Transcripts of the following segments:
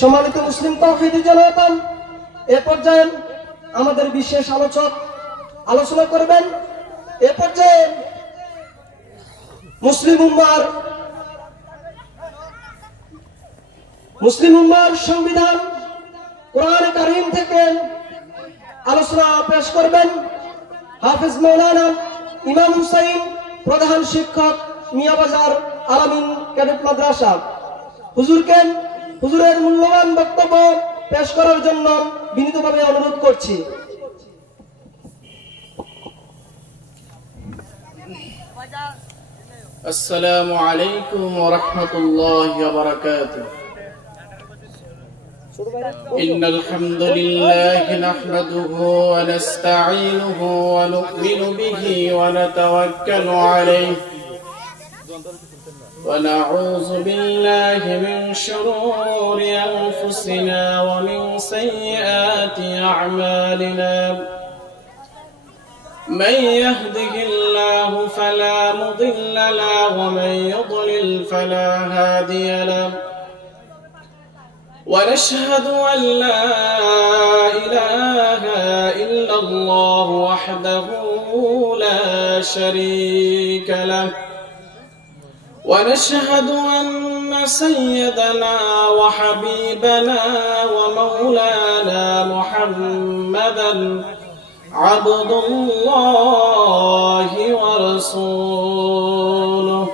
সম্মানিত মুসলিম তাওহীদি জনতা, এ পর্যায়ে আমাদের বিশেষ আলোচক আলোচনা করবেন। এ পর্যায়ে মুসলিম উম্মার সংবিধান কোরআন কারীম থেকে আলোচনা পেশ করবেন হাফেজ মাওলানা ইমাম হুসাইন, প্রধান শিক্ষক, মিয়াবাজার আলামিন ক্যাডেট মাদ্রাসা। হুজুরের মূল্যবান বক্তব্য পেশ করার জন্য বিনীতভাবে অনুরোধ করছি। السلام عليكم ورحمة الله وبركاته. إن الحمد لله نحمده ونستعينه ونؤمن به ونتوكل عليه ونعوذ بالله من شرور أنفسنا ومن سيئات أعمالنا. من يهده الله فلا مضل له ومن يضلل فلا هادي له. ونشهد أن لا إله إلا الله وحده لا شريك له. ونشهد أن سيدنا وحبيبنا ومولانا محمدا عبد الله ورسوله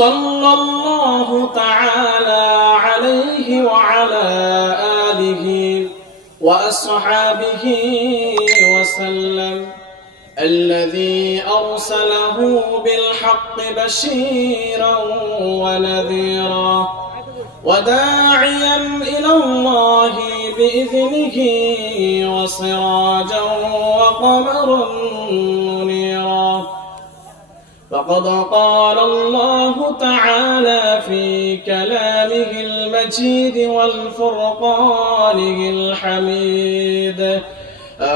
صلى الله تعالى عليه وعلى آله وأصحابه وسلم، الذي أرسله بالحق بشيرا ونذيرا وداعيا إلى الله بإذنه وسراجا وقمرا منيرا. فقد قال الله تعالى في كلامه المجيد والفرقانه الحميد: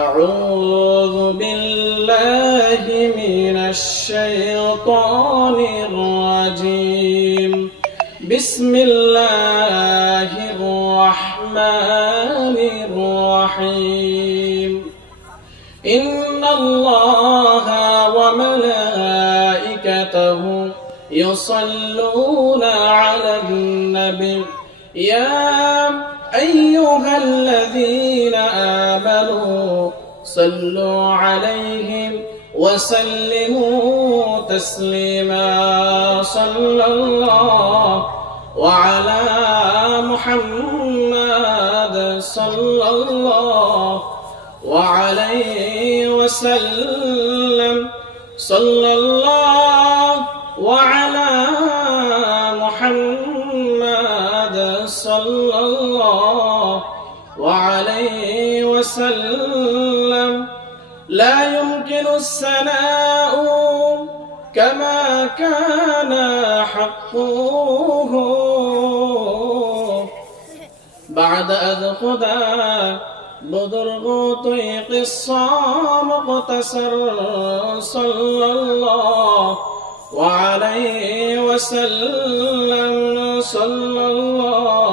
أعوذ بالله من الشيطان الرجيم. بسم الله الرحمن الرحيم. إن الله وملائكته يصلون على النبي يا أيها الذين آمنوا صلوا عليه وسلموا تسليما. صلى الله وعلى محمد صلى الله وعليه وسلم. صلى الله وعلى محمد صلى الله وعليه وسلم. لا يمكن الثناء كما كان حقه بعد أذ خدا بدرغ طيق الصام مقتصر. صلى الله وعليه وسلم. صلى الله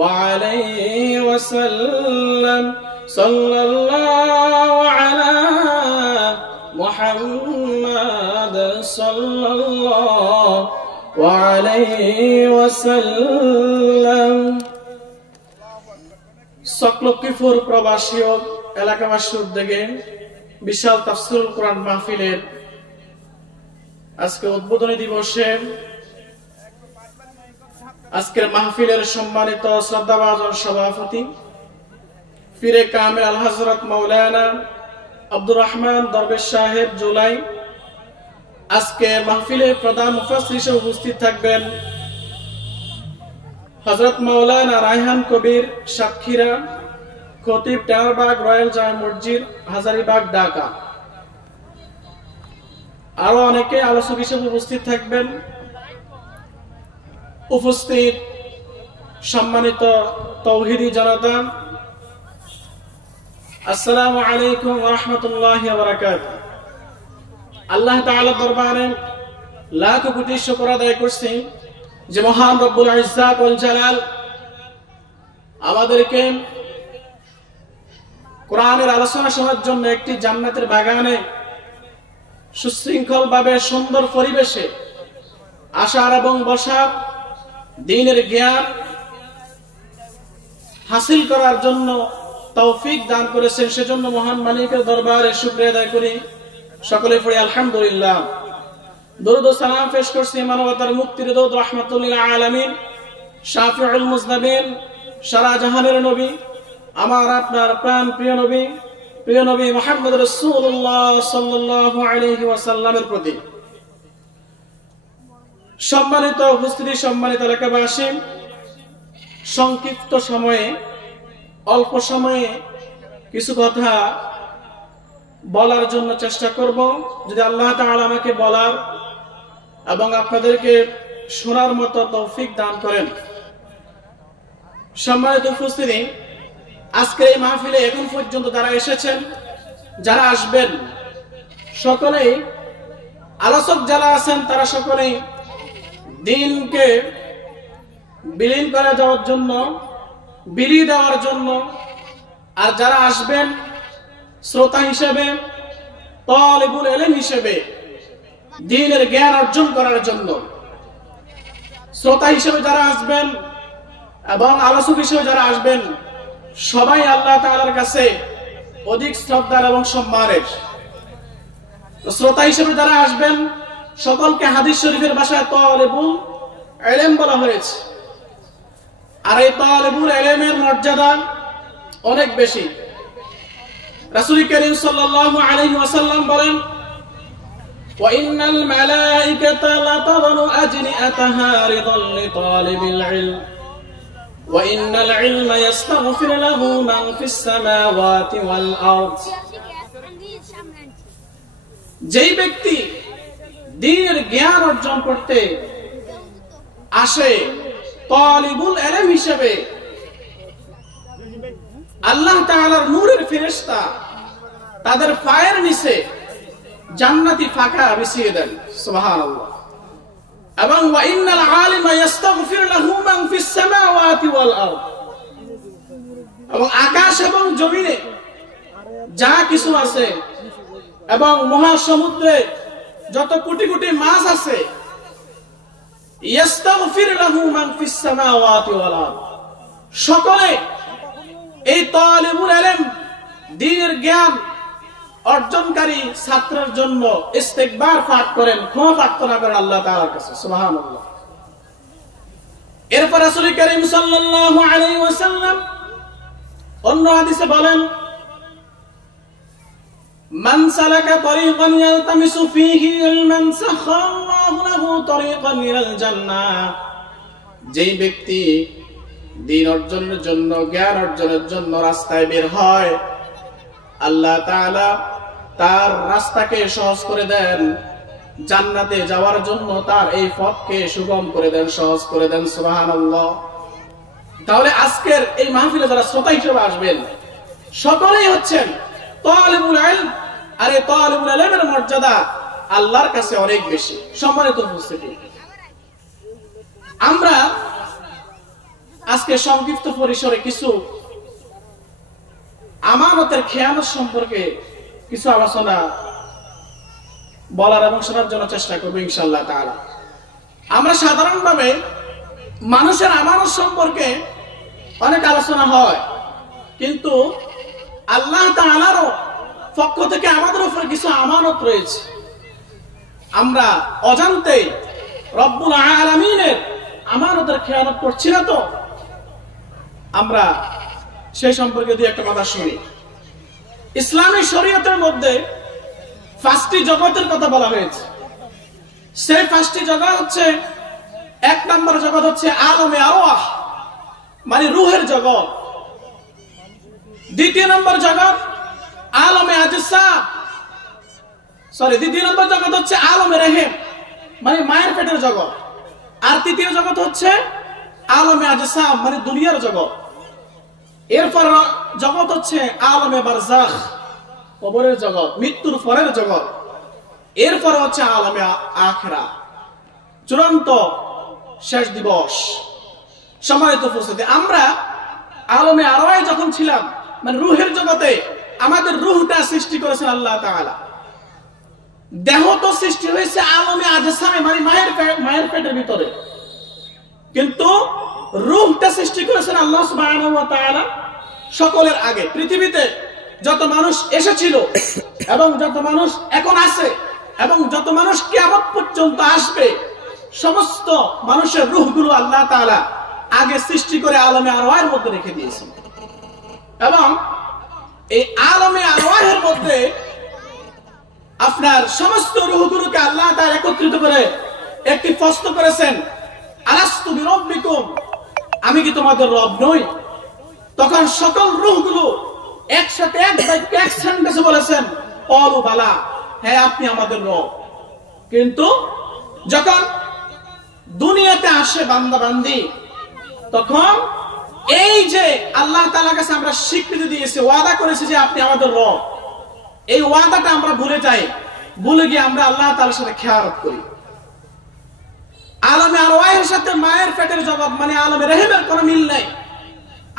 وعليه وسلم. صلى الله على محمد صلى الله وعليه وسلم. সকলকিফুর প্রবাসী ও এলাকাবাসীর উদ্যোগে বিশাল তাফসীরুল কোরআন মাহফিলের আজকে উদ্বোধনী দিবসে আজকের মাহফিলের সম্মানিত শ্রদ্ধাভাজন সভাপতি পীরে কামেল আল হযরত মাওলানা আব্দুর রহমান দরবেশ সাহেব জুলাই, আজকে মাহফিলে প্রধান মুফাসসির হিসেবে উপস্থিত থাকবেন হযরত মাওলানা রায়হান কবির সাতক্ষীরা, খতিব টাওয়ারবাগ রয়্যাল জামে মসজিদ হাজারীবাগ ঢাকা। আরো অনেকে আলোচক হিসেবে উপস্থিত থাকবেন। উপস্থিত সম্মানিত তাওহীদি জনতা, আসসালামু আলাইকুম ওয়া রাহমাতুল্লাহি ওয়া বারাকাতুহু। আল্লাহ তাআলার দরবারে লাখ কোটি শুকর আদায় করছি যে মহান রব্বুল ইজ্জাত ওয়াল জালাল আমাদেরকে কোরআনের আলোচনা শোনার জন্য একটি জান্নাতের বাগানে সুশৃঙ্খল ভাবে সুন্দর পরিবেশে আসার এবং বসার, দ্বীনের জ্ঞান হাসিল করার জন্য তৌফিক দান করেছেন। সেজন্য মহান মালিকের দরবারে শুকরিয়া আদায় করি। সকলে পড়ি আলহামদুলিল্লাহ। দরুদ ও সালাম পেশ করছি মানবতার মুক্তির দূত রাহমাতুল লিল আলামিন, শাফিউল মুজনাবিন, সারা জাহানের নবী, আমার আপনার প্রাণ প্রিয় নবী মুহাম্মদ রাসূলুল্লাহ সাল্লাল্লাহু আলাইহি ওয়াসাল্লামের প্রতি। সম্মানিত উপস্থিতি, সম্মানিত এলাকাবাসী, সংক্ষিপ্ত সময়ে অল্প সময়ে কিছু কথা বলার জন্য চেষ্টা করব, যদি আল্লাহ তাআলা আমাকে বলার এবং আপনাদেরকে শোনার মতো তৌফিক দান করেন। সম্মানিত উপস্থিতি, আজকে এই মাহফিলে এখন পর্যন্ত যারা এসেছেন, যারা আসবেন, সকলেই আলোচক যারা আছেন তারা সকলেই দ্বীনকে বিলীন করে যাওয়ার জন্য, বিলিয়ে দেওয়ার জন্য, আর যারা আসবেন শ্রোতা হিসেবে, তালিবুল ইলম হিসেবে দ্বীনের জ্ঞান অর্জন করার জন্য, শ্রোতা হিসেবে যারা আসবেন এবং আলোচক হিসেবে যারা আসবেন, সবাই আল্লাহ তাআলার কাছে অধিক শ্রদ্ধার এবং সম্মানের। শ্রোতা হিসেবে যারা আসবেন সকলকে হাদিস শরীফের ভাষায় তালিবুল ইলম বলা হয়েছে। আর এই তালিবুল ইলমের মর্যাদা অনেক বেশি। রাসূল করিম সাল্লাল্লাহু আলাইহি ওয়াসাল্লাম বলেন, ওয়া ইন্নাল মালাইকাতা লাতাদু আজনিআতাহা রিদাল লিতালিবিল ইলম ওয়া ইন্নাল ইলমা ইস্তাগফিরু লাহু মান ফিস সামাওয়াতি ওয়াল আরদ। যেই ব্যক্তি দ্বীনের জ্ঞান অর্জন করতে আসে তালিবুল ইলম হিসেবে, আল্লাহ তাআলার নূরের ফেরেশতা তাদের পায়ের নিচে জান্নাতি ফাঁকা বিছিয়ে দেন। সুবহানাল্লাহ। এবং ওয়া ইন্নাল আলিমা ইস্তাগফিরু লাহু মান ফিস সামাওয়াতি ওয়াল আরদ, এবং আকাশ এবং জমিনে যা কিছু আছে এবং মহাসমুদ্রে যত কোটি কোটি মাছ আছে, ইস্তাগফিরু লাহু মান ফিস সামাওয়াতি ওয়াল আরদ, সকলে এই তালিবুল ইলম দ্বীনের জ্ঞান অর্জনকারী ছাত্রের জন্য ইস্তেগফার পাঠ করেন, ক্ষমা প্রার্থনা করেন আল্লাহ তাআলার কাছে। সুবহানাল্লাহ। এরপর রাসূল করিম সাল্লাল্লাহু আলাইহি ওয়াসাল্লাম অন্য হাদিসে বলেন, মান সালাকা তরিকান ইয়ালতামিসু ফীহি ইলমান সাখাল্লাহু লাহু তরিকান ইলাল জান্নাহ। যেই ব্যক্তি দ্বীন অর্জনের জন্য, জ্ঞান অর্জনের জন্য রাস্তায় বের হয়, আল্লাহ তাআলা তার রাস্তাকে সহজ করে দেন, জান্নাতে যাওয়ার জন্য তার এই পথকে সুগম করে দেন, সহজ করে দেন। সুবহানাল্লাহ। তাহলে আজকের এই মাহফিলে যারা শ্রোতা হিসেবে আসবেন সকলেই হচ্ছেন তালিবুল ইলম, আর এই তালিবুল ইলমের মর্যাদা আল্লাহর কাছে অনেক বেশি। সম্মানিত উপস্থিতি, আমরা আজকে সংক্ষিপ্ত পরিসরে কিছু আমানতের খেয়ানত সম্পর্কে কিছু আলোচনা বলার এবং শোনার জন্য চেষ্টা করব ইনশাআল্লাহ তাআলা। আমরা সাধারণভাবে মানুষের আমানত সম্পর্কে অনেক আলোচনা হয়, কিন্তু আল্লাহ তাআলারও পক্ষ থেকে আমাদের উপর কিছু আমানত রয়েছে। আমরা অজান্তে রব্বুল আলামিনের আমানতের খেয়ানত করছি না তো? আমরা সেই সম্পর্কে দুই একটা কথা শুনি। ইসলামী শরীয়তের মধ্যে 5টি জগতের কথা বলা হয়েছে। সেই 5টি জগৎ হচ্ছে, 1 নম্বর জগৎ হচ্ছে আলমে আরওয়াহ, মানে রূহের জগৎ। 2 নম্বর জগৎ আলমে আজসাদ, দ্বিতীয় নম্বর জগৎ হচ্ছে আলমে রেহেম, মানে মায়ের পেটের জগৎ। আর 3য় জগৎ হচ্ছে আলমে আজসাম, মানে দুনিয়ার জগৎ। এরপর জগৎ হচ্ছে আলমে বারজাখ, কবরের জগৎ, মৃত্যুর পরের জগৎ। এরপর হচ্ছে আলমে আখিরা, চূড়ান্ত শেষ দিবস। সম্মানিত উপস্থিতি, আমরা আলমে আরওয়াহে যখন ছিলাম, মানে রুহের জগতে আমাদের রুহটা সৃষ্টি করেছেন আল্লাহ তাআলা। দেহ তো সৃষ্টি হয়েছে আলমে আজসামে, মানে মায়ের পেটের ভিতরে, কিন্তু রূহটা সৃষ্টি করেছেন আল্লাহ সুবহানাহু ওয়া তাআলা সকলের আগে। পৃথিবীতে যত মানুষ এসেছিল এবং যত মানুষ এখন আছে এবং যত মানুষ কিয়ামত পর্যন্ত আসবে, সমস্ত মানুষের রূহগুলো আল্লাহ তাআলা আগে সৃষ্টি করে আলমে আরওয়াহের মধ্যে রেখে দিয়েছেন। এবং এই আলমে আরওয়াহের মধ্যে আপনার সমস্ত রূহগুলোকে আল্লাহ তাআলা একত্রিত করে একটি প্রশ্ন করেছেন, আলাস্তু বিরাব্বিকুম, আমি কি তোমাদের রব নই? তখন সকল রূহগুলো একসাথে এক সেন্টেন্সে বলেছেন, ক্বালু বালা, হ্যাঁ আপনি আমাদের রব। কিন্তু যখন দুনিয়াতে আসে বান্দা বান্দি, তখন এই যে আল্লাহ তাআলার কাছে আমরা স্বীকৃতি দিয়েছি, ওয়াদা করেছি যে আপনি আমাদের রব, এই ওয়াদাটা আমরা ভুলে যাই, ভুলে গিয়ে আমরা আল্লাহ তাআলার সাথে খেয়ানত করি। আলমে আরওয়াহের সাথে মায়ের পেটের জগৎ মানে আলমে রহিমের কোনো মিল নাই।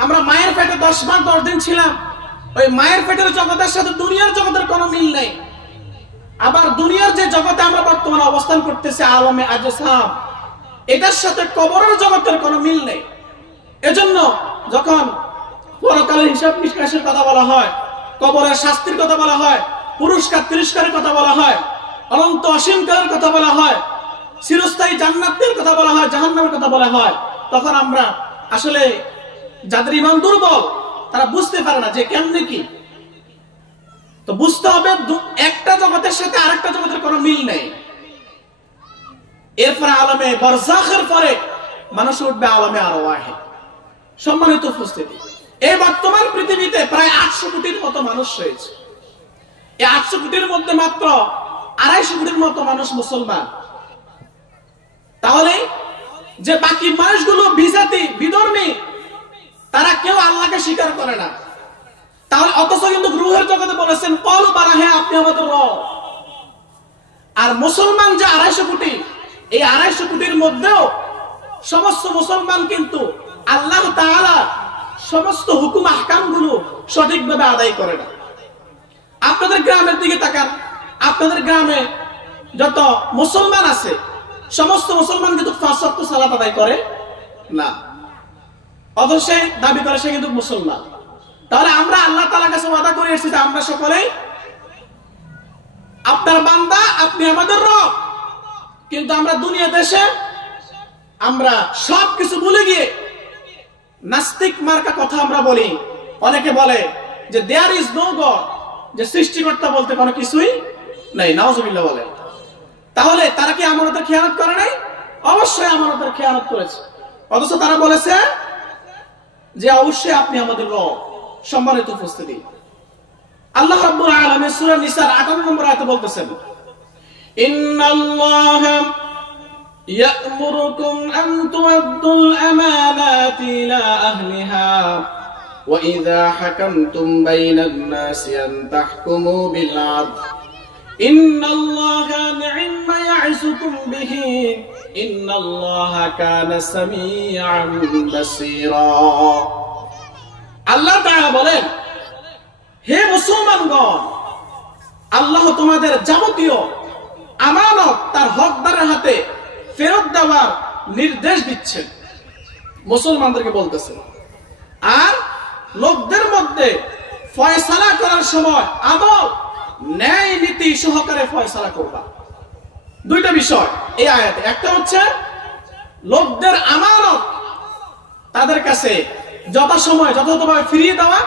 আমরা মায়ের পেটে 10 মাস 10 দিন ছিলাম, ওই মায়ের পেটের জগতের সাথে দুনিয়ার জগতের কোনো মিল নাই। আবার দুনিয়ার যে জগতে আমরা বর্তমানে অবস্থান করতেছি আলমে আজসাম, এটার সাথে কবরের জগতের কোনো মিল নেই। এজন্য যখন পরকালের হিসাব নিকাশের কথা বলা হয়, কবরের শাস্তির কথা বলা হয়, পুরস্কার তিরস্কারের কথা বলা হয়, অনন্ত অসীমকালের কথা বলা হয়, চিরস্থায়ী জান্নাতের কথা বলা হয়, জাহান্নামের কথা বলা হয়, তখন আমরা আসলে যাদের ঈমান দুর্বল তারা বুঝতে পারে না যে কেমনে কি। তো বুঝতে হবে একটা জগতের সাথে আরেকটা জগতের কোনো মিল নেই। এরপরে আলমে বারজাখের পরে মানুষ উঠবে আলমে আরওয়াহে। সম্মানিত উপস্থিতি, এই বর্তমান পৃথিবীতে প্রায় 800 কোটির মতো মানুষ রয়েছে। এই 800 কোটির মধ্যে মাত্র 250 কোটির মতো মানুষ মুসলমান। তাহলে যে বাকি মানুষগুলো বিজাতি বিধর্মী, তারা কেউ আল্লাহকে স্বীকার করে না। তাহলে অথচ কিন্তু রূহের জগতে বলেছেন ক্বালু বালা, হ্যাঁ আপনি আমাদের রব। আর মুসলমান যে 250 কোটি, এই 250 কোটির মধ্যেও সমস্ত মুসলমান কিন্তু আল্লাহ তাআলা সমস্ত হুকুম আহকামগুলো সঠিকভাবে আদায় করে না। আপনাদের গ্রামের দিকে তাকান, আপনাদের গ্রামে যত মুসলমান আছে সমস্ত মুসলমান কিন্তু 5 ওয়াক্ত সালাত আদায় করে না, অথচ সে দাবি করে সে কিন্তু মুসলমান। তাহলে আমরা আল্লাহ তাআলার কাছে ওয়াদা করে এসেছি যে আমরা সকলেই আপনার বান্দা, আপনি আমাদের রব। কিন্তু আমরা দুনিয়া দেশে আমরা সবকিছু ভুলে গিয়ে নাস্তিক মার্কা কথা আমরা বলি। অনেকে বলে যে দেয়ার ইজ নো গড, যে সৃষ্টিকর্তা বলতে কোনো কিছুই নাই, নাউজুবিল্লাহ বলে। তাহলে তারা কি আমানতের খেয়ানত করে নাই? অবশ্যই আমানতের খেয়ানত করেছে। অথচ তারা বলেছে যে অবশ্যই আপনি আমাদের রব। সম্মানিত উপস্থিতি, আল্লাহ রাব্বুল আলামিন সূরা নিসার 58 নম্বর আয়াতে বলতেছেন, ইন্নাল্লাহা ইয়া'মুরুকুম আন তু'আদ্দুল আমানাতি ইলা আহলিহা ওয়া ইযা হাকামতুম বাইনান নাসি আন তাহকুমু বিল 'আদল ইন্নাল্লাহা নি'মা ইয়া'ইযুকুম বিহি ইন্নাল্লাহা কানা সামিআন বাসীরা। আল্লাহ তাআলা বলেন, হে মুসলমানগণ, আল্লাহ তোমাদের যাবতীয় আমানত তার হকদারের হাতে ফেরত দেওয়ার নির্দেশ দিচ্ছেন, মুসলমানদেরকে বলতেছেন। আর লোকদের মধ্যে ফয়সালা করার সময় আদল ন্যায় নীতি সহকারে ফয়সালা করবা। দুইটা বিষয় এই আয়াতে। একটা হচ্ছে লোকদের আমানত তাদের কাছে যথাসময় যথাযথভাবে ফিরিয়ে দেওয়া,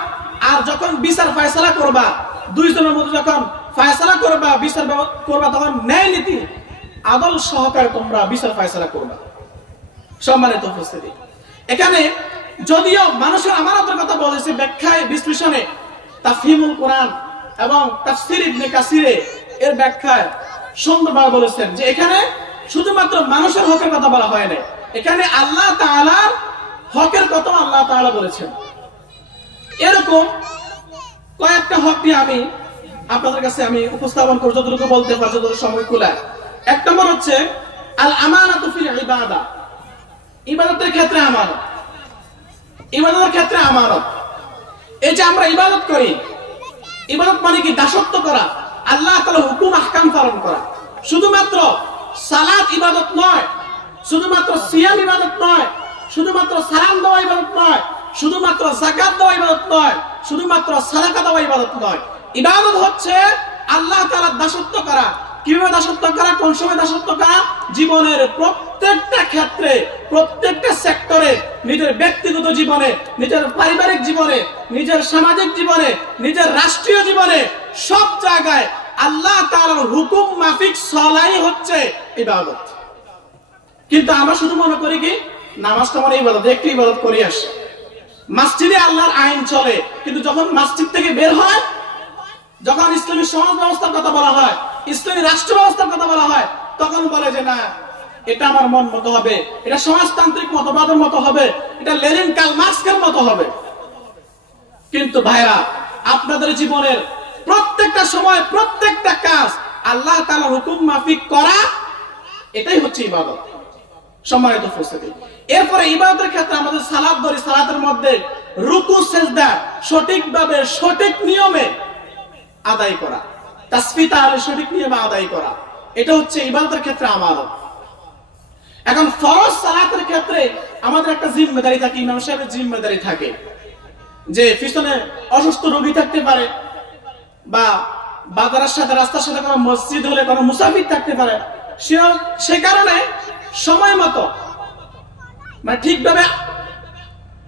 আর যখন বিচার ফয়সালা করবা, দুইজনের মধ্যে যখন ফয়সালা করবা, বিচার করবা, তখন ন্যায় নীতি আদল সহকারে তোমরা বিচার ফয়সালা করবা। সম্মানিত উপস্থিতি, এখানে যদিও মানুষের আমানতের কথা বলেছে ব্যাখ্যায় বিশ্লেষণে তাফহিমুল কোরআন এবং তাফসীর ইবনে কাসিরে এর ব্যাখ্যায় সুন্দরভাবে বলেছেন যে এখানে শুধুমাত্র মানুষের হকের কথা বলা হয় না, এখানে আল্লাহ তাআলার হকের কথা আল্লাহ তাআলা বলেছেন। এরকম কয়েকটা হক নিয়ে আমি আপনাদের কাছে উপস্থাপন করব, যতটুকু বলতে পারি, যতটুকু সময় কুলায়। এক নম্বর হচ্ছে আল আমানাতু ফিল ইবাদা, ইবাদতের ক্ষেত্রে আমানত। ইবাদতের ক্ষেত্রে আমানত। এই যে আমরা ইবাদত করি, ইবাদত মানে কি? দাসত্ব করা, আল্লাহ তাআলার হুকুম আহকাম পালন করা। শুধুমাত্র সালাত ইবাদত নয়, শুধুমাত্র সিয়াম ইবাদত নয়, শুধুমাত্র সালাম দেওয়া ইবাদত নয়, শুধুমাত্র যাকাত দেওয়া ইবাদত নয়, শুধুমাত্র সাদাকা দেওয়া ইবাদত নয়। ইবাদত হচ্ছে আল্লাহ তাআলার দাসত্ব করা। কিভাবে দাসত্ব করা? কোন সময় দাসত্ব করা? জীবনের প্রত্যেকটা ক্ষেত্রে, প্রত্যেকটা সেক্টরে, নিজের ব্যক্তিগত জীবনে, নিজের পারিবারিক জীবনে, নিজের সামাজিক জীবনে, নিজের রাষ্ট্রীয় জীবনে, সব জায়গায় আল্লাহ তাআলার হুকুম মাফিক চলাই হচ্ছে ইবাদত। কিন্তু আমরা শুধু মনে করি কি নামাজটা আমার ইবাদত, একটু ইবাদত করে আসি। মসজিদে আল্লাহর আইন চলে, কিন্তু যখন মসজিদ থেকে বের হয়, যখন ইসলামী সমাজ ব্যবস্থার কথা বলা হয়, ইসলামী রাষ্ট্র ব্যবস্থার কথা বলা হয়, তখন বলে যে না, এটা আমার মন মতো হবে, এটা সমাজতান্ত্রিক মতবাদের মতো হবে, এটা লেনিন কার্ল মার্কসের মতো হবে। কিন্তু ভাইরা, আপনাদের জীবনের প্রত্যেকটা সময়, প্রত্যেকটা কাজ আল্লাহ তাআলার হুকুম মাফিক করা, এটাই হচ্ছে ইবাদত। সম্মানিত উপস্থিতি, এরপরে ইবাদতের ক্ষেত্রে আমাদের সালাত ধরি, সালাতের মধ্যে রুকু সিজদা সঠিকভাবে, সঠিক নিয়মে আদায় করা, তাসবিহ তাহলে সঠিক নিয়মে আদায় করা, এটা হচ্ছে ইবাদতের ক্ষেত্রে আমানত। এখন ফরজ সালাতের ক্ষেত্রে আমাদের একটা জিম্মেদারি থাকে, ইমাম সাহেবের জিম্মেদারি থাকে যে পিছনে অসুস্থ রোগী থাকতে পারে, বা বাজারের সাথে, রাস্তার সাথে কোনো মসজিদ হলে কোনো মুসাফির থাকতে পারে, সে কারণে সময় মতো, মানে ঠিকভাবে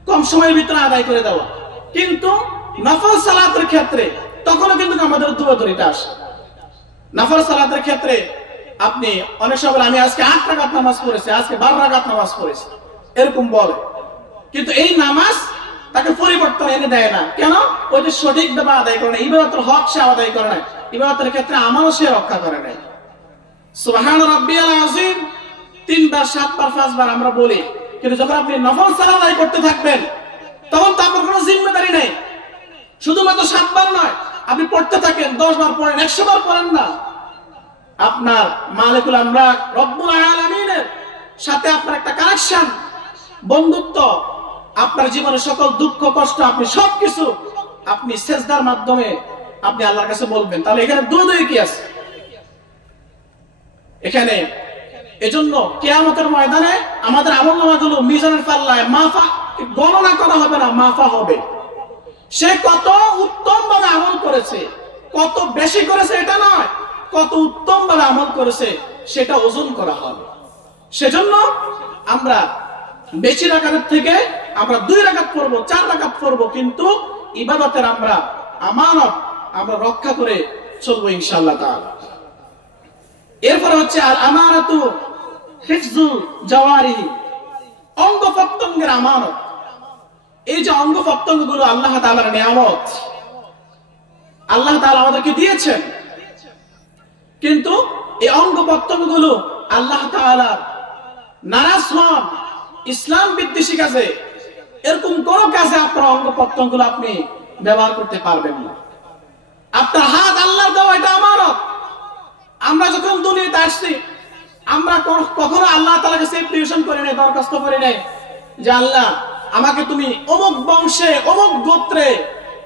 কম সময়ের ভিতরে আদায় করে দেওয়া। কিন্তু নফল সালাতের ক্ষেত্রে তখনও কিন্তু আমাদের দৌড়াদৌড়িটা আসে। নফল সালাতের ক্ষেত্রে আপনি অনেক সময় আমি আজকে 8 রাকাত নামাজ পড়েছি, আজকে 12 রাকাত নামাজ পড়েছি, এরকম বলে, কিন্তু এই নামাজ তাকে পরিবর্তন এনে দেয় না। কেন? ওই যে সঠিকভাবে আদায় করে না, ইবাদতের হক সে আদায় করে নাই, ইবাদতের ক্ষেত্রে আমারও সে রক্ষা করে নাই। সুবহান রাব্বিয়াল আযীম 3 বার, 7 বার, 5 বার আমরা বলি, কিন্তু যখন আপনি নফল সালাত আদায় করতে থাকবেন, তখন তো আপনার কোনো জিম্মেদারি নেই। শুধুমাত্র 7 বার নয়, আপনি পড়তে থাকেন, 10 বার পড়েন, 100 বার পড়েন না, আপনার মালিকুল আমলাক রব্বুল আলামিনের সাথে আপনার একটা কানেকশন, বন্ধুত্ব, আপনার জীবনের সকল দুঃখ কষ্ট, আপনি সবকিছু আপনি সিজদার মাধ্যমে আপনি আল্লাহর কাছে বলবেন। তাহলে এখানে দৌড়দৌড়ি কি আছে? এখানে এজন্য কিয়ামতের ময়দানে আমাদের আমলনামাগুলো মিজানের পাল্লায় মাফা গণনা করা হবে না, মাফা হবে। সে কত উত্তম ভাবে আমল করেছে, কত বেশি করেছে এটা নয়, কত উত্তম ভাবে আমল করেছে সেটা ওজন করা হবে। সেজন্য আমরা বেশি রাকাতের থেকে আমরা 2 রাকাত পড়বো, 4 রাকাত পড়বো, কিন্তু ইবাদতের আমরা আমানত আমরা রক্ষা করে চলবো ইনশাআল্লাহ তাআলা। এরপরে হচ্ছে আর আমানাতু হিফজুল জাওয়ারিহি, অঙ্গ প্রত্যঙ্গের আমানত। এই যে অঙ্গ প্রত্যঙ্গগুলো আল্লাহ তাআলার নিয়ামত, আল্লাহ তাআলা আমাদেরকে দিয়েছেন, কিন্তু এই অঙ্গ প্রত্যঙ্গগুলো আল্লাহ তাআলা নারাজ হন ইসলাম বিদ্বেষী কাজে, এরকম কোন কাজে আপনার অঙ্গ প্রত্যঙ্গগুলো আপনি ব্যবহার করতে পারবেন না। আপনার হাত আল্লাহর দেওয়া, এটা আমানত। আমরা যখন দুনিয়াতে আসছি, আমরা কখনো আল্লাহ তাআলার কাছে প্রিয়শন করি নাই, দরখাস্ত করি নাই যে আল্লাহ আমাকে তুমি অমুক বংশে, অমুক গোত্রে,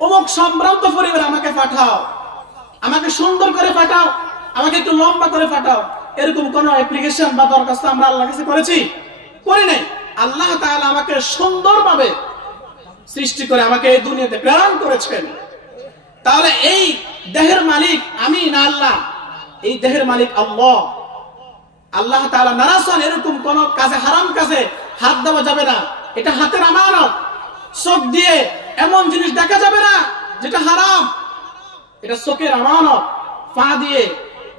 অমুক সম্ভ্রান্ত পরিবারে আমাকে পাঠাও, আমাকে সুন্দর করে পাঠাও, আমাকে একটু লম্বা করে পাঠাও। এরকম কোন অ্যাপ্লিকেশন বা দরখাস্ত আমরা আল্লাহর কাছে করেছি? করি নাই। আল্লাহ তাআলা আমাকে সুন্দরভাবে সৃষ্টি করে আমাকে এই দুনিয়াতে প্রেরণ করেছেন। তাহলে এই দেহের মালিক আমি না আল্লাহ? এই দেহের মালিক আল্লাহ। আল্লাহ তাআলা নারাজ হন এরকম কোন কাজে, হারাম কাজে হাত দেওয়া যাবে না, এটা হাতের আমানত। চোখ দিয়ে এমন জিনিস দেখা যাবে না যেটা হারাম, এটা চোখের আমানত। পা দিয়ে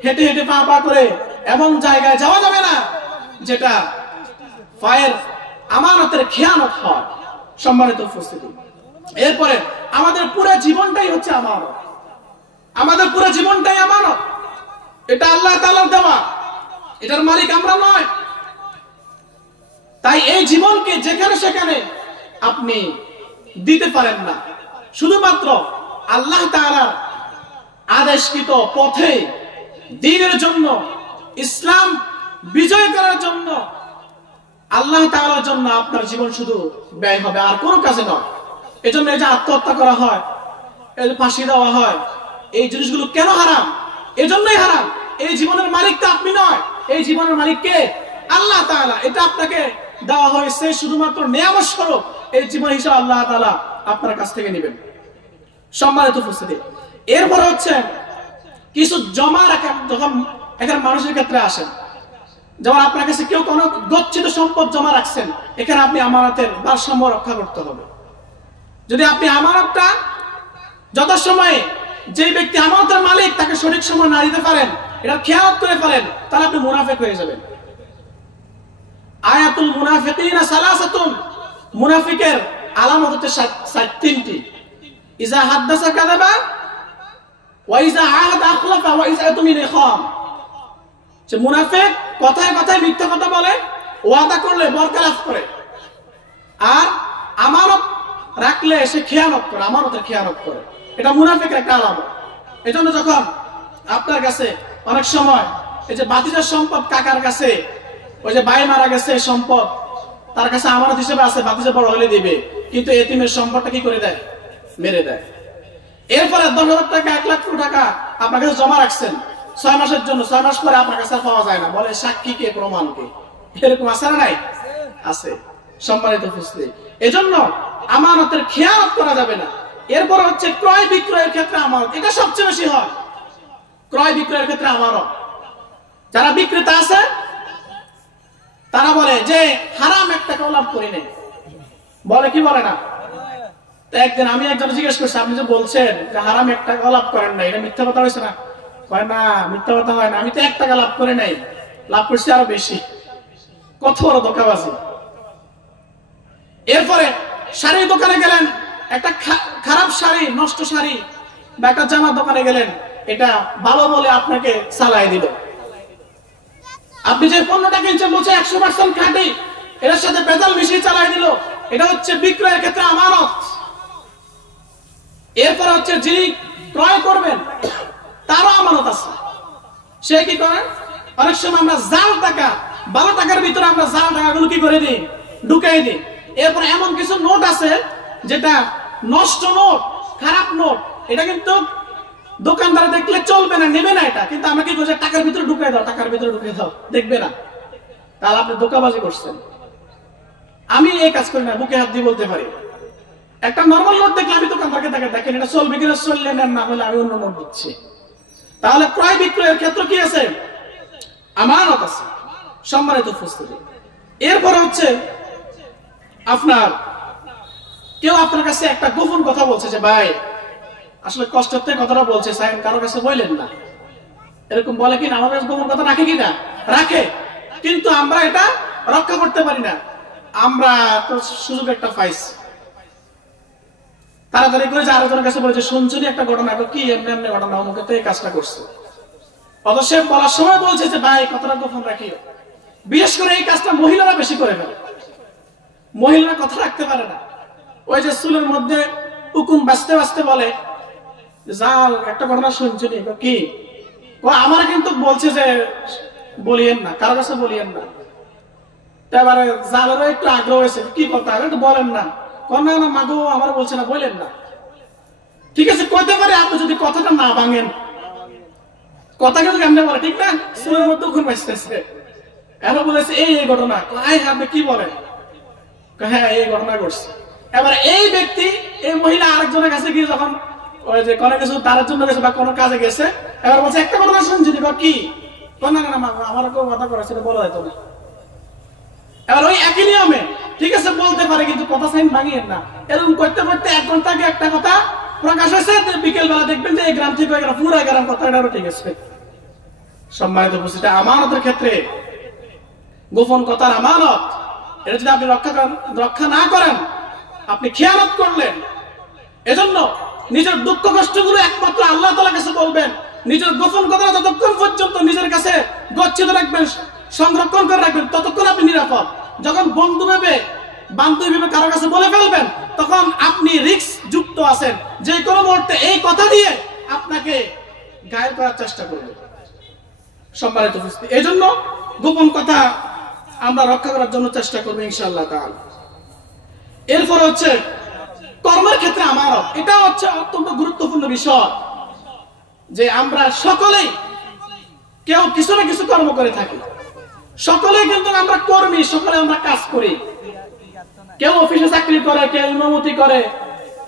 হেঁটে হেঁটে পা পা করে এমন জায়গায় যাওয়া যাবে না যেটা পায়ের আমানতের খেয়ানত হয়। সম্মানিত উপস্থিতি, এরপরে আমাদের পুরো জীবনটাই হচ্ছে আমানত, আমাদের পুরো জীবনটাই আমানত। এটা আল্লাহ তাআলার দেওয়া, এটার মালিক আমরা নয়। তাই এই জীবনকে যেখানে সেখানে আপনি দিতে পারেন না, শুধুমাত্র আল্লাহ তাআলার আদেশকৃত পথে দ্বীনের জন্য, ইসলাম বিজয় করার জন্য আল্লাহ তাআলার জন্য আপনার জীবন শুধু ব্যয় হবে, আর কোনো কাজে নয়। এজন্য এই যে আত্মহত্যা করা হয়, এই যে ফাঁসি দেওয়া হয়, এই জিনিসগুলো কেন হারাম? এজন্যই হারাম, এই জীবনের মালিক তো আপনি নয়, এই জীবনের মালিক কে? আল্লাহ তাআলা। এটা আপনাকে দেওয়া হয়েছে শুধুমাত্র নেয়ামত স্বরূপ। এই জীবন হিসাবে আল্লাহ তাআলা আপনার কাছ থেকে নেবেন। সম্মানিত উপস্থিতি, এরপরে হচ্ছে কিছু জমা রাখা। যখন এখানে মানুষের ক্ষেত্রে আসেন, যেমন আপনার কাছে কেউ কোনো গচ্ছিত সম্পদ জমা রাখছেন, এখানে আপনি আমানতের ভারসাম্য রক্ষা করতে হবে। যদি আপনি আমানতটা যথাসময়ে, যে ব্যক্তি আমানতের মালিক তাকে সঠিক সময় না দিতে পারেন, এটা খেয়াল করে ফেলেন, তাহলে আপনি মুনাফিক হয়ে যাবেন। আয়াতুল মুনাফিকিনা সালাসাতুন, মুনাফিকের আলামত হচ্ছে 3টি। ইজা হাদাসা কাযাবা, ওয়া ইজা আহাদা আখলাফা, ওয়া ইজা তুমিনা খান। যে মুনাফিক কথায় কথায় মিথ্যা কথা বলে, ওয়াদা করলে বরখেলাফ করে, আর আমানত রাখলে সে খেয়ানত করে, আমানতের খেয়ানত করে। এটা মুনাফিকের একটা আলামত। এজন্য যখন আপনার কাছে অনেক সময় এই যে ভাতিজার সম্পদ কাকার কাছে, ওই যে ভাই মারা গেছে সম্পদ তার কাছে আমানত হিসেবে আছে, ভাতিজা বড় হলে দিবে, কিন্তু এতিমের সম্পদটা কি করে দেয়? মেরে দেয়। এরপরে 10,000 টাকা, 1 লাখ টাকা আপনার কাছে জমা রাখছেন 6 মাসের জন্য, 6 মাস পরে আপনার কাছে পাওয়া যায় না, বলে সাক্ষী কে, প্রমাণ কে? এরকম আছে না নাই? আছে। সম্মানিত উপস্থিতি, এজন্য আমানতের খেয়ানত করা যাবে না। এরপর হচ্ছে ক্রয় বিক্রয়ের ক্ষেত্রে আমানত, এটা সবচেয়ে বেশি হয়। ক্রয় বিক্রয়ের ক্ষেত্রে আমানত, যারা বিক্রেতা আছে তারা বলে যে হারাম একটা লাভ করি নাই, বলে কি বলে না? একদিন আমি একজন জিজ্ঞেস করছি, আপনি যে বলছেন যে হারাম 1 টাকা লাভ করেন না, এটা মিথ্যা কথা হয়েছে না? কয় না, মিথ্যা কথা হয় না, আমি তো 1 টাকা লাভ করে নাই, লাভ করছি আরো বেশি। কত বড় ধোঁকাবাজি! এরপরে শাড়ির দোকানে গেলেন, একটা খারাপ শাড়ি, নষ্ট শাড়ি বা একটা জামার দোকানে গেলেন, এটা ভালো বলে আপনাকে চালাই দিল। আপনি যে পণ্যটা কিনছেন বলছে 100% খাঁটি, এর সাথে ভেজাল মিশিয়ে চালাই দিল। এটা হচ্ছে বিক্রয়ের ক্ষেত্রে আমানত। এরপর হচ্ছে যিনি ক্রয় করবেন তারও আমানত আছে। সে কি করেন? অনেক সময় আমরা জাল টাকা, 12 টাকার ভিতরে আমরা জাল টাকাগুলো কি করে দিই? ঢুকাই দিই। এরপর এমন কিছু নোট আছে যেটা নষ্ট নোট, খারাপ নোট, এটা কিন্তু দোকানদার দেখলে চলবে না, নেবে না এটা, কিন্তু আমরা কি করছি? টাকার ভিতরে ঢুকাই দাও, টাকার ভিতরে ঢুকাই দাও, দেখবে না। তাহলে আপনি ধোঁকাবাজি করছেন। আমি এই কাজ করি না, বুকে হাত দিয়ে বলতে পারি। একটা নরমাল নোট দেখলে আমি দোকানদারকে দেখেন এটা চলবে কিনা, চললে নেন, না হলে আমি অন্য নোট দিচ্ছি। তাহলে ক্রয় বিক্রয়ের ক্ষেত্রে কি আছে? আমানত আছে। সম্মানিত উপস্থিতি, এরপর হচ্ছে আপনার কেউ আপনার কাছে একটা গোপন কথা বলছে যে ভাই আসলে কষ্টের থেকে কথাটা বলছে, সাইন কারোর কাছে বললেন না, এরকম বলে কিনা? আমার কাছে গোপন কথা রাখে কিনা? রাখে, কিন্তু আমরা এটা রক্ষা করতে পারি না। আমরা তো সুযোগ একটা পাইছি, তাড়াতাড়ি করে যে আরেকজনের কাছে বলেছে শুনছুনি একটা ঘটনা, কি এমনি এমনি ঘটনা, অমুকে তো এই কাজটা করছে। অথচ বলার সময় বলছে যে ভাই কথাটা গোপন রাখিও। বিশেষ করে এই কাজটা মহিলারা বেশি করে ফেলে, মহিলারা কথা রাখতে পারে না। ওই যে চুলের মধ্যে উকুন বাঁচতে বাঁচতে বলে জাল একটা ঘটনা শুনছুনি, কি? আমার কিন্তু বলছে যে বলিয়েন না, কারো কাছে বলিয়েন না। এবারে জালেরও একটু আগ্রহ হয়েছে, কি কথা একটু বলেন না, না না মাগো আমার বলছে না, বলেন না। ঠিক আছে, কইতে পারে আপনি যদি কথাটা না ভাঙেন, কথা কিন্তু কেমনে বলে, ঠিক না? চুলের মধ্যে উকুন বাঁচতেছে, এখন বলেছে এই এই ঘটনা, আপনি কি বলেন? হ্যাঁ এই ঘটনা ঘটছে। এবার এই ব্যক্তি, এই মহিলা আরেকজনের কাছে গিয়ে যখন ওই যে কোনো কিছু তার জন্য গেছে বা কোনো কাজে গেছে, এবার বলছে একটা ঘটনা শুনছি, কি? না না না আমার কেউ কথা করে সেটা বলা হয়তো না। এবার ওই একই নিয়মে ঠিক আছে বলতে পারে, কিন্তু কথা সাইন ভাঙিয়েন না। এরকম করতে করতে 1 ঘন্টা আগে একটা কথা প্রকাশ হয়েছে, বিকেল বেলা দেখবেন যে এই গ্রাম থেকে পুরো গ্রাম কথাটাও ঠিক আছে। সম্মানিত উপস্থিতি, আমানতের ক্ষেত্রে গোপন কথার আমানত, এটা যদি আপনি রক্ষা না করেন, আপনি খেয়ানত করলেন। এজন্য নিজের দুঃখ কষ্টগুলো একমাত্র আল্লাহ তাআলার কাছে বলবেন। নিজের গোপন কথা যতক্ষণ পর্যন্ত নিজের কাছে গচ্ছিত রাখবেন, সংরক্ষণ করে রাখবেন, ততক্ষণ আপনি নিরাপদ। যখন বন্ধু ভেবে, বান্ধবী ভেবে কারো কাছে বলে ফেলবেন, তখন আপনি রিস্ক যুক্ত আছেন, যে কোনো মুহূর্তে এই কথা দিয়ে আপনাকে ঘায়েল করার চেষ্টা করবে। সম্মানিত উপস্থিতি, এজন্য গোপন কথা আমরা রক্ষা করার জন্য চেষ্টা করবো ইনশাআল্লাহ তাআলা। এরপর হচ্ছে কর্মের ক্ষেত্রে আমানত, এটা হচ্ছে অত্যন্ত গুরুত্বপূর্ণ বিষয়, যে আমরা সকলেই কেউ কিছু না কিছু কর্ম করে থাকি, সকলেই কিন্তু আমরা কর্মী, সকলে আমরা কাজ করি। কেউ অফিসে চাকরি করে, কেউ ইমামতি করে,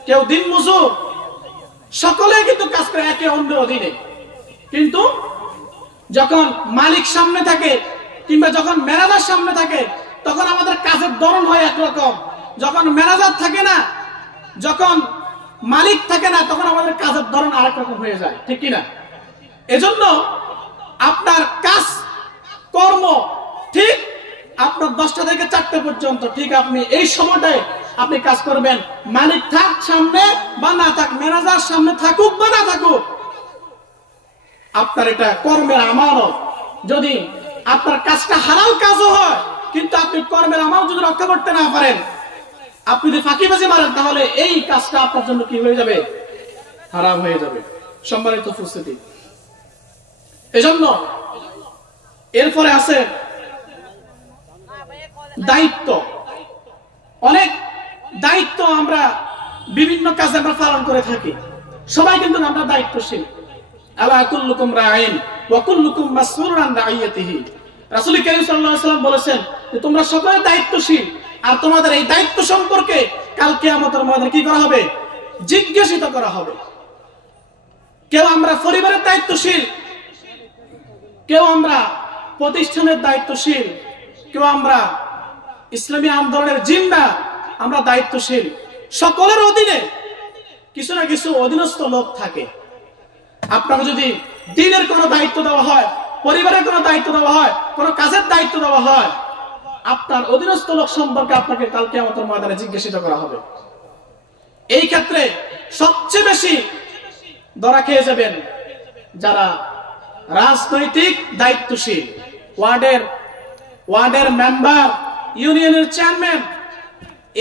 কেউ দিনমজুর, সকলে কিন্তু কাজ করে একে অন্যের অধীনে। কিন্তু যখন মালিক সামনে থাকে কিংবা যখন ম্যানেজার সামনে থাকে তখন আমাদের কাজের ধরন হয় একরকম, যখন ম্যানেজার থাকে না, যখন মালিক থাকে না, তখন আমাদের কাজের ধরন আরেক রকম হয়ে যায়, ঠিক কিনা? এজন্য আপনার কাজ কর্ম ঠিক আপনার 10টা থেকে 4টে পর্যন্ত, ঠিক আপনি এই সময়টায় আপনি কাজ করবেন। মালিক থাক সামনে বা না থাক, ম্যানেজার সামনে থাকুক বা না থাকুক, আপনার এটা কর্মের আমানত। যদি আপনার কাজটা হারাম কাজও হয়, কিন্তু আপনি কর্মের আমানত যদি রক্ষা করতে না পারেন, আপনি যদি ফাঁকিবাজি মারেন, তাহলে এই কাজটা আপনার জন্য কি হয়ে যাবে? হারাম হয়ে যাবে। সম্মানিত উপস্থিতি, এজন্য এরপরে আছে দায়িত্ব। অনেক দায়িত্ব আমরা বিভিন্ন কাজে আমরা পালন করে থাকি, সবাই কিন্তু আমরা দায়িত্বশীল। আলা কুল্লুকুম রাঈন ওয়া কুল্লুকুম মাসউলুন আন রাইয়াতিহি। রাসূল কারীম সাল্লাল্লাহু আলাইহি ওয়াসাল্লাম বলেছেন যে তোমরা সকলে দায়িত্বশীল, আর তোমাদের এই দায়িত্ব সম্পর্কে কাল কিয়ামতের ময়দানে কি করা হবে? জিজ্ঞাসিত করা হবে। কেউ আমরা পরিবারের দায়িত্বশীল, কেউ আমরা প্রতিষ্ঠানের দায়িত্বশীল, কেউ আমরা ইসলামী আন্দোলনের জিম্মা, আমরা দায়িত্বশীল। সকলের অধীনে কিছু না কিছু অধীনস্থ লোক থাকে। আপনাকে যদি দিনের কোনো দায়িত্ব দেওয়া হয়, পরিবারের কোনো দায়িত্ব দেওয়া হয়, কোনো কাজের দায়িত্ব দেওয়া হয়, আপনার অধীনস্থ লোক সম্পর্কে আপনাকে কাল কিয়ামতের ময়দানে জিজ্ঞাসিত করা হবে। এই ক্ষেত্রে সবচেয়ে বেশি ধরা খেয়ে যাবেন যারা রাজনৈতিক দায়িত্বশীল, ওয়ার্ডের মেম্বার, ইউনিয়নের চেয়ারম্যান,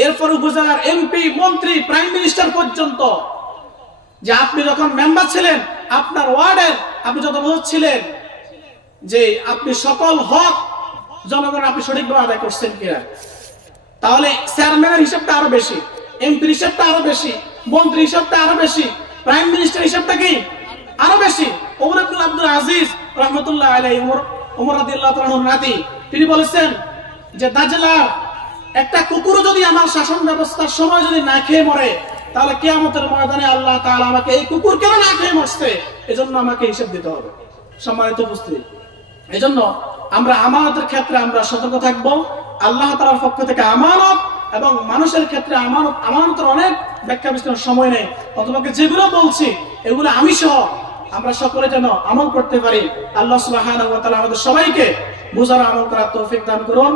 এরপর উপজেলার এমপি, মন্ত্রী, প্রাইম মিনিস্টার পর্যন্ত। যে আপনি যখন মেম্বার ছিলেন আপনার ওয়ার্ডের, আপনি যত বছর ছিলেন, যে আপনি সকল হক জনগণ আপনি সঠিকভাবে আদায় করছেন কিনা, তাহলে চেয়ারম্যানের হিসাবটা আরো বেশি, এমপির হিসাবটা আরো বেশি, মন্ত্রী হিসাবটা আরো বেশি, প্রাইম মিনিস্টার হিসাবটা কি আরো বেশি। ওমর ইবনে আব্দুল আজিজ রাহমাতুল্লাহ আলাইহি, ওমর রাদিয়াল্লাহু তাআলা নাতি, তিনি বলেছেন যে দাজ্জালার একটা কুকুর যদি আমার শাসন ব্যবস্থার সময় যদি না খেয়ে মরে, তাহলে কিয়ামতের ময়দানে আল্লাহ তাআলা আমাকে এই কুকুর কেন না খেয়ে মরছে, এজন্য আমাকে হিসাব দিতে হবে। সম্মানিত উপস্থিতি, এজন্য আমরা আমানতের ক্ষেত্রে আমরা সতর্ক থাকব। আল্লাহ তাআলার পক্ষ থেকে আমানত এবং মানুষের ক্ষেত্রে আমানতের অনেক ব্যাখ্যা বিশ্লেষণের সময় নেই, অথবা যেগুলো বলছি এগুলো আমি সহ আমরা সকলে যেন আমল করতে পারি। আল্লাহ সুবহানাহু ওয়া তাআলা আমাদের সবাইকে বুঝার আমল করার তৌফিক দান করুন।